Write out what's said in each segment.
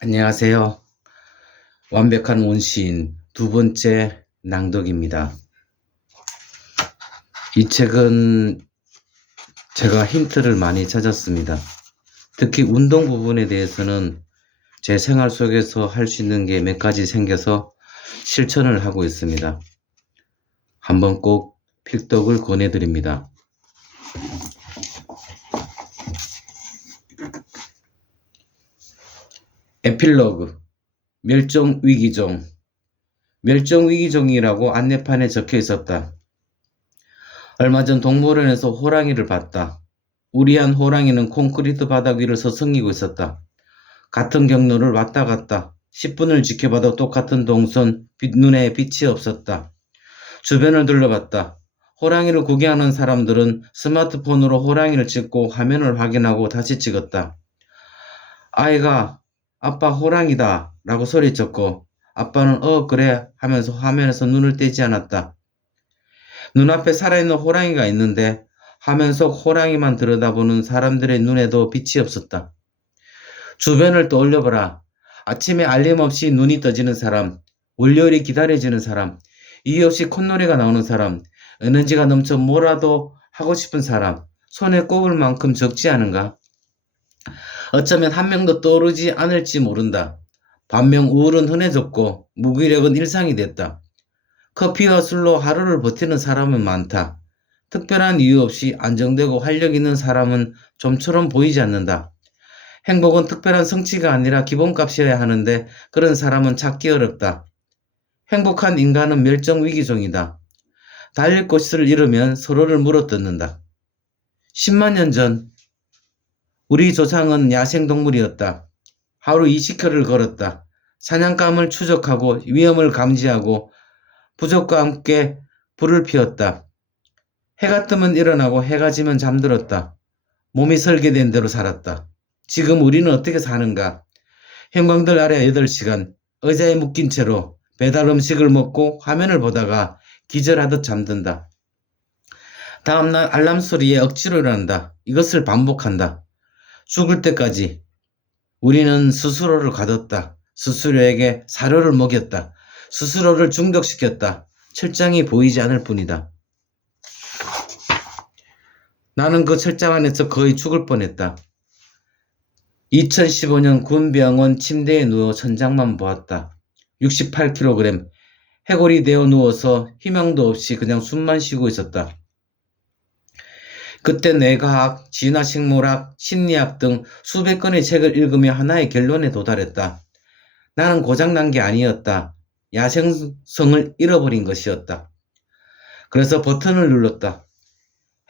안녕하세요. 완벽한 원시인 두 번째 낭독입니다. 이 책은 제가 힌트를 많이 찾았습니다. 특히 운동 부분에 대해서는 제 생활 속에서 할 수 있는 게 몇 가지 생겨서 실천을 하고 있습니다. 한번 꼭 필독을 권해드립니다. 에필로그 멸종위기종 멸종위기종이라고 안내판에 적혀 있었다. 얼마 전 동물원에서 호랑이를 봤다. 우리한 호랑이는 콘크리트 바닥 위를 서성이고 있었다. 같은 경로를 왔다 갔다 10분을 지켜봐도 똑같은 동선, 눈에 빛이 없었다. 주변을 둘러봤다. 호랑이를 구경하는 사람들은 스마트폰으로 호랑이를 찍고 화면을 확인하고 다시 찍었다. 아이가 아빠 호랑이다 라고 소리쳤고 아빠는 그래 하면서 화면에서 눈을 떼지 않았다. 눈앞에 살아있는 호랑이가 있는데 화면 속 호랑이만 들여다보는 사람들의 눈에도 빛이 없었다. 주변을 떠올려보라. 아침에 알림 없이 눈이 떠지는 사람, 월요일이 기다려지는 사람, 이유 없이 콧노래가 나오는 사람, 에너지가 넘쳐 뭐라도 하고 싶은 사람, 손에 꼽을 만큼 적지 않은가? 어쩌면 한 명도 떠오르지 않을지 모른다. 반면 우울은 흔해졌고 무기력은 일상이 됐다. 커피와 술로 하루를 버티는 사람은 많다. 특별한 이유 없이 안정되고 활력 있는 사람은 좀처럼 보이지 않는다. 행복은 특별한 성취가 아니라 기본값이어야 하는데 그런 사람은 찾기 어렵다. 행복한 인간은 멸종위기종이다. 달릴 곳을 잃으면 서로를 물어뜯는다. 10만 년 전 우리 조상은 야생동물이었다. 하루 20km를 걸었다. 사냥감을 추적하고 위험을 감지하고 부족과 함께 불을 피웠다. 해가 뜨면 일어나고 해가 지면 잠들었다. 몸이 설계된 대로 살았다. 지금 우리는 어떻게 사는가? 형광등 아래 8시간 의자에 묶인 채로 배달 음식을 먹고 화면을 보다가 기절하듯 잠든다. 다음날 알람 소리에 억지로 일어난다. 이것을 반복한다. 죽을 때까지 우리는 스스로를 가뒀다. 스스로에게 사료를 먹였다. 스스로를 중독시켰다. 철장이 보이지 않을 뿐이다. 나는 그 철장 안에서 거의 죽을 뻔했다. 2015년 군병원 침대에 누워 천장만 보았다. 68kg, 해골이 되어 누워서 희망도 없이 그냥 숨만 쉬고 있었다. 그때 뇌과학, 진화식물학, 심리학 등 수백 건의 책을 읽으며 하나의 결론에 도달했다. 나는 고장난 게 아니었다. 야생성을 잃어버린 것이었다. 그래서 버튼을 눌렀다.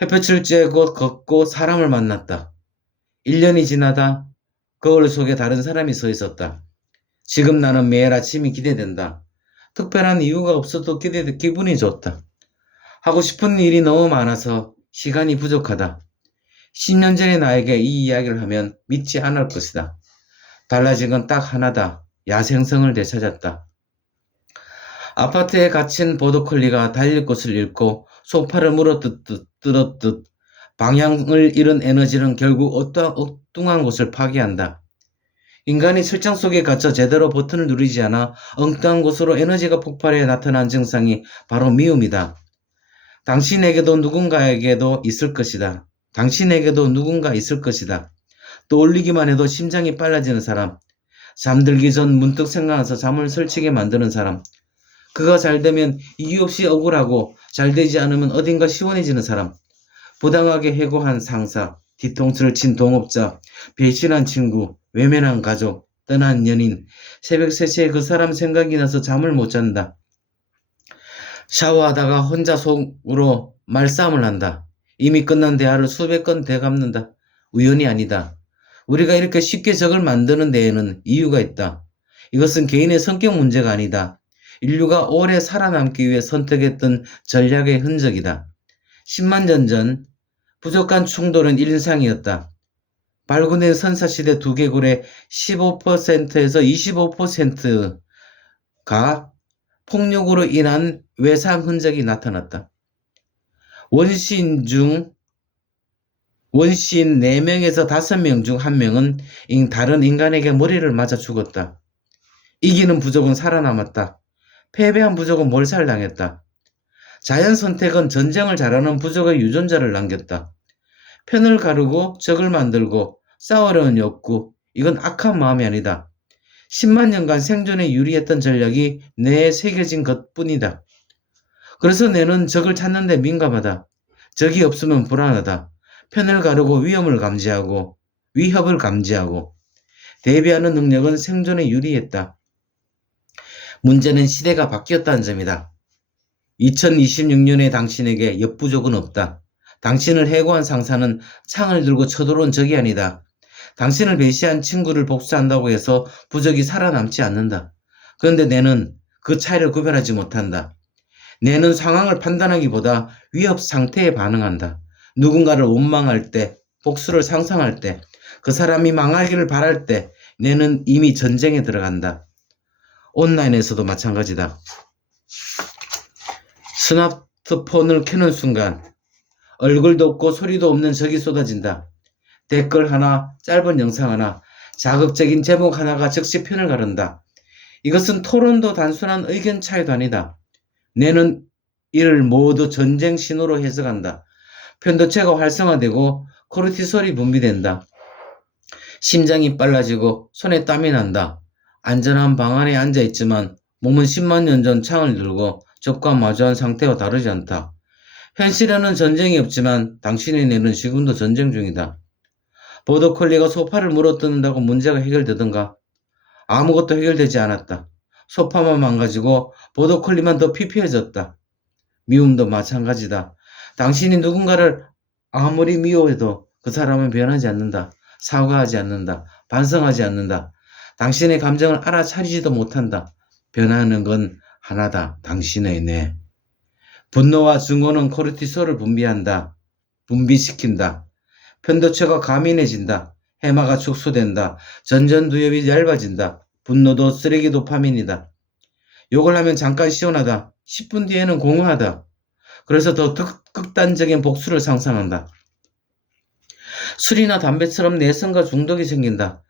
햇볕을 쬐고 걷고 사람을 만났다. 1년이 지나다 거울 속에 다른 사람이 서 있었다. 지금 나는 매일 아침이 기대된다. 특별한 이유가 없어도 기분이 좋다. 하고 싶은 일이 너무 많아서 시간이 부족하다. 10년 전의 나에게 이 이야기를 하면 믿지 않을 것이다. 달라진 건 딱 하나다. 야생성을 되찾았다. 아파트에 갇힌 보더콜리가 달릴 곳을 잃고 소파를 물어뜯듯 방향을 잃은 에너지는 결국 엉뚱한 곳을 파괴한다. 인간이 철장 속에 갇혀 제대로 버튼을 누르지 않아 엉뚱한 곳으로 에너지가 폭발해 나타난 증상이 바로 미움이다. 당신에게도 누군가에게도 있을 것이다. 당신에게도 누군가 있을 것이다. 떠올리기만 해도 심장이 빨라지는 사람, 잠들기 전 문득 생각나서 잠을 설치게 만드는 사람, 그가 잘 되면 이유 없이 억울하고 잘 되지 않으면 어딘가 시원해지는 사람, 부당하게 해고한 상사, 뒤통수를 친 동업자, 배신한 친구, 외면한 가족, 떠난 연인, 새벽 3시에 그 사람 생각이 나서 잠을 못 잔다. 샤워하다가 혼자 속으로 말싸움을 한다. 이미 끝난 대화를 수백 건 되갚는다. 우연이 아니다. 우리가 이렇게 쉽게 적을 만드는 데에는 이유가 있다. 이것은 개인의 성격 문제가 아니다. 인류가 오래 살아남기 위해 선택했던 전략의 흔적이다. 10만 년 전 부족한 충돌은 일상이었다. 발군의 선사시대 두개골의 15%에서 25%가 폭력으로 인한 외상 흔적이 나타났다. 원시인 중 원시인 4명에서 5명 중 1명은 다른 인간에게 머리를 맞아 죽었다. 이기는 부족은 살아남았다. 패배한 부족은 몰살당했다. 자연 선택은 전쟁을 잘하는 부족의 유전자를 남겼다. 편을 가르고 적을 만들고 싸우려는 욕구, 이건 악한 마음이 아니다. 10만 년간 생존에 유리했던 전략이 뇌에 새겨진 것뿐이다. 그래서 뇌는 적을 찾는 데 민감하다. 적이 없으면 불안하다. 편을 가르고 위협을 감지하고 대비하는 능력은 생존에 유리했다. 문제는 시대가 바뀌었다는 점이다. 2026년에 당신에게 역부족은 없다. 당신을 해고한 상사는 창을 들고 쳐들어온 적이 아니다. 당신을 배신한 친구를 복수한다고 해서 부적이 살아남지 않는다. 그런데 내는 그 차이를 구별하지 못한다. 내는 상황을 판단하기보다 위협 상태에 반응한다. 누군가를 원망할 때, 복수를 상상할 때, 그 사람이 망하기를 바랄 때 내는 이미 전쟁에 들어간다. 온라인에서도 마찬가지다. 스마트폰을 켜는 순간 얼굴도 없고 소리도 없는 적이 쏟아진다. 댓글 하나, 짧은 영상 하나, 자극적인 제목 하나가 즉시 편을 가른다. 이것은 토론도 단순한 의견 차이도 아니다. 뇌는 이를 모두 전쟁 신호로 해석한다. 편도체가 활성화되고 코르티솔이 분비된다. 심장이 빨라지고 손에 땀이 난다. 안전한 방 안에 앉아있지만 몸은 10만 년 전 창을 들고 적과 마주한 상태와 다르지 않다. 현실에는 전쟁이 없지만 당신의 뇌는 지금도 전쟁 중이다. 보더콜리가 소파를 물어뜯는다고 문제가 해결되던가? 아무것도 해결되지 않았다. 소파만 망가지고 보더콜리만 더 피폐해졌다. 미움도 마찬가지다. 당신이 누군가를 아무리 미워해도 그 사람은 변하지 않는다. 사과하지 않는다. 반성하지 않는다. 당신의 감정을 알아차리지도 못한다. 변하는 건 하나다. 당신의 뇌. 분노와 증오는 코르티솔을 분비시킨다. 편도체가 가민해진다. 해마가 축소된다. 전전두엽이 얇아진다. 분노도 쓰레기 도파민이다. 욕을 하면 잠깐 시원하다. 10분 뒤에는 공허하다. 그래서 더 극단적인 복수를 상상한다. 술이나 담배처럼 내성과 중독이 생긴다.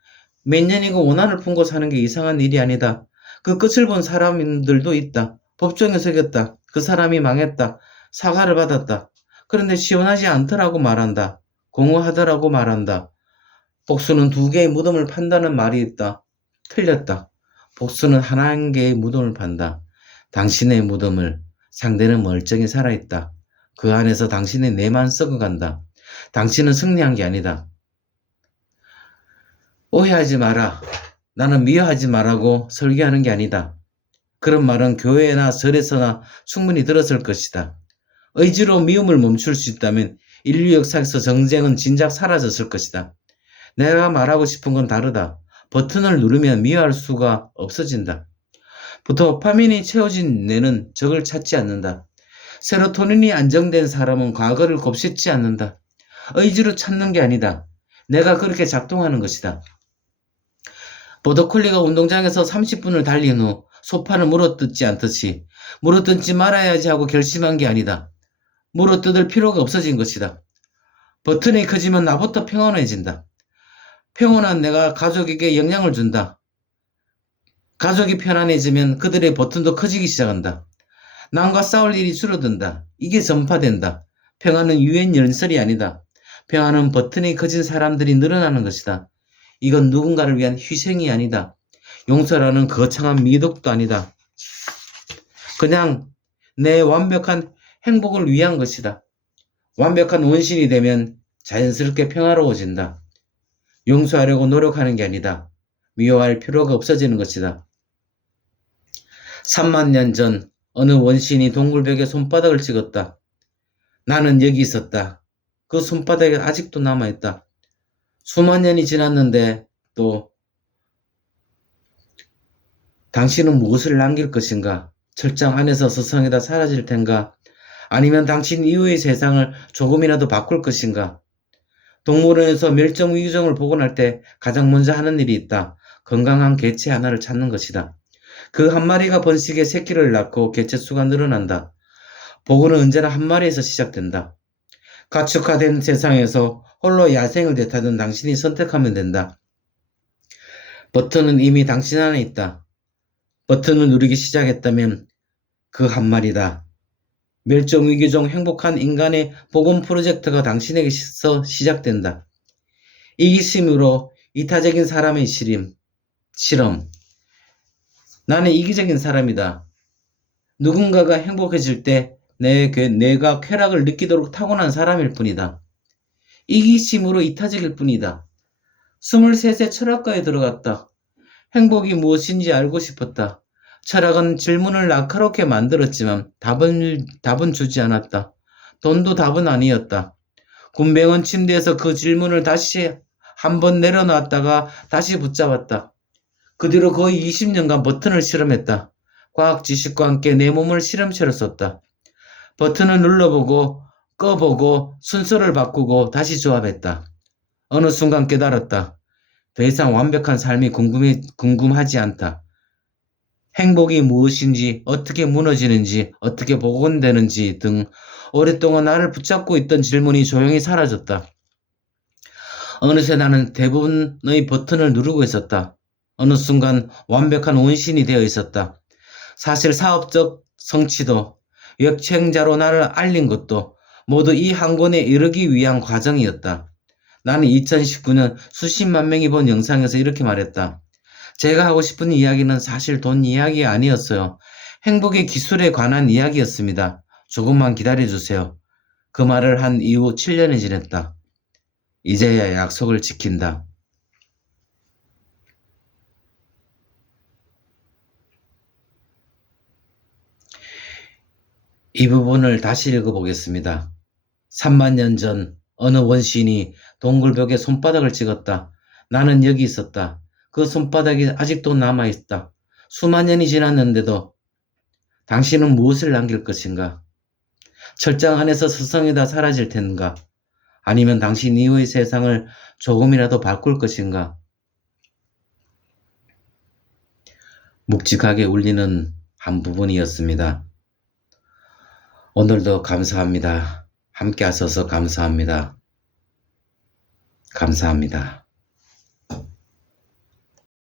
몇 년이고 원한을 품고 사는 게 이상한 일이 아니다. 그 끝을 본 사람들도 있다. 법정에 서겠다. 그 사람이 망했다. 사과를 받았다. 그런데 시원하지 않더라고 말한다. 공허하더라고 말한다. 복수는 2개의 무덤을 판다는 말이 있다. 틀렸다. 복수는 한 개의 무덤을 판다. 당신의 무덤을. 상대는 멀쩡히 살아있다. 그 안에서 당신의 뇌만 썩어간다. 당신은 승리한 게 아니다. 오해하지 마라. 나는 미워하지 말라고 설교하는 게 아니다. 그런 말은 교회나 절에서나 충분히 들었을 것이다. 의지로 미움을 멈출 수 있다면 인류 역사에서 전쟁은 진작 사라졌을 것이다. 내가 말하고 싶은 건 다르다. 버튼을 누르면 미워할 수가 없어진다. 도파민이 채워진 뇌는 적을 찾지 않는다. 세로토닌이 안정된 사람은 과거를 곱씹지 않는다. 의지로 찾는 게 아니다. 내가 그렇게 작동하는 것이다. 보더콜리가 운동장에서 30분을 달린 후 소파를 물어뜯지 않듯이 물어뜯지 말아야지 하고 결심한 게 아니다. 물어뜯을 필요가 없어진 것이다. 버튼이 커지면 나부터 평온해진다. 평온한 내가 가족에게 영향을 준다. 가족이 편안해지면 그들의 버튼도 커지기 시작한다. 남과 싸울 일이 줄어든다. 이게 전파된다. 평화는 유엔 연설이 아니다. 평화는 버튼이 커진 사람들이 늘어나는 것이다. 이건 누군가를 위한 희생이 아니다. 용서라는 거창한 미덕도 아니다. 그냥 내 완벽한 행복을 위한 것이다. 완벽한 원신이 되면 자연스럽게 평화로워진다. 용서하려고 노력하는 게 아니다. 미워할 필요가 없어지는 것이다. 3만 년 전 어느 원신이 동굴벽에 손바닥을 찍었다. 나는 여기 있었다. 그 손바닥에 아직도 남아있다. 수만 년이 지났는데 또 당신은 무엇을 남길 것인가? 철장 안에서 서성이다 사라질 텐가? 아니면 당신 이후의 세상을 조금이라도 바꿀 것인가? 동물원에서 멸종위기종을 복원할 때 가장 먼저 하는 일이 있다. 건강한 개체 하나를 찾는 것이다. 그 한 마리가 번식에 새끼를 낳고 개체수가 늘어난다. 복원은 언제나 한 마리에서 시작된다. 가축화된 세상에서 홀로 야생을 대타던 당신이 선택하면 된다. 버튼은 이미 당신 안에 있다. 버튼을 누르기 시작했다면 그 한 마리다. 멸종위기 중 행복한 인간의 복원 프로젝트가 당신에게서 시작된다. 이기심으로 이타적인 사람의 실험. 나는 이기적인 사람이다. 누군가가 행복해질 때 내가 쾌락을 느끼도록 타고난 사람일 뿐이다. 이기심으로 이타적일 뿐이다. 23세 철학과에 들어갔다. 행복이 무엇인지 알고 싶었다. 철학은 질문을 날카롭게 만들었지만 답은 주지 않았다. 돈도 답은 아니었다. 군뱅은 침대에서 그 질문을 다시 한번 내려놨다가 다시 붙잡았다. 그 뒤로 거의 20년간 버튼을 실험했다. 과학 지식과 함께 내 몸을 실험체로 썼다. 버튼을 눌러보고 꺼보고 순서를 바꾸고 다시 조합했다. 어느 순간 깨달았다. 더 이상 완벽한 삶이 궁금하지 않다. 행복이 무엇인지, 어떻게 무너지는지, 어떻게 복원되는지 등 오랫동안 나를 붙잡고 있던 질문이 조용히 사라졌다. 어느새 나는 대부분의 버튼을 누르고 있었다. 어느 순간 완벽한 원신이 되어 있었다. 사실 사업적 성취도, 역행자로 나를 알린 것도 모두 이 한 권에 이르기 위한 과정이었다. 나는 2019년 수십만 명이 본 영상에서 이렇게 말했다. 제가 하고 싶은 이야기는 사실 돈 이야기 아니었어요. 행복의 기술에 관한 이야기였습니다. 조금만 기다려주세요. 그 말을 한 이후 7년이 지났다. 이제야 약속을 지킨다. 이 부분을 다시 읽어보겠습니다. 3만 년 전 어느 원시인이 동굴벽에 손바닥을 찍었다. 나는 여기 있었다. 그 손바닥이 아직도 남아있다. 수만 년이 지났는데도 당신은 무엇을 남길 것인가? 철장 안에서 스성이 다 사라질 텐가? 아니면 당신 이후의 세상을 조금이라도 바꿀 것인가? 묵직하게 울리는 한 부분이었습니다. 오늘도 감사합니다. 함께 하셔서 감사합니다. 감사합니다.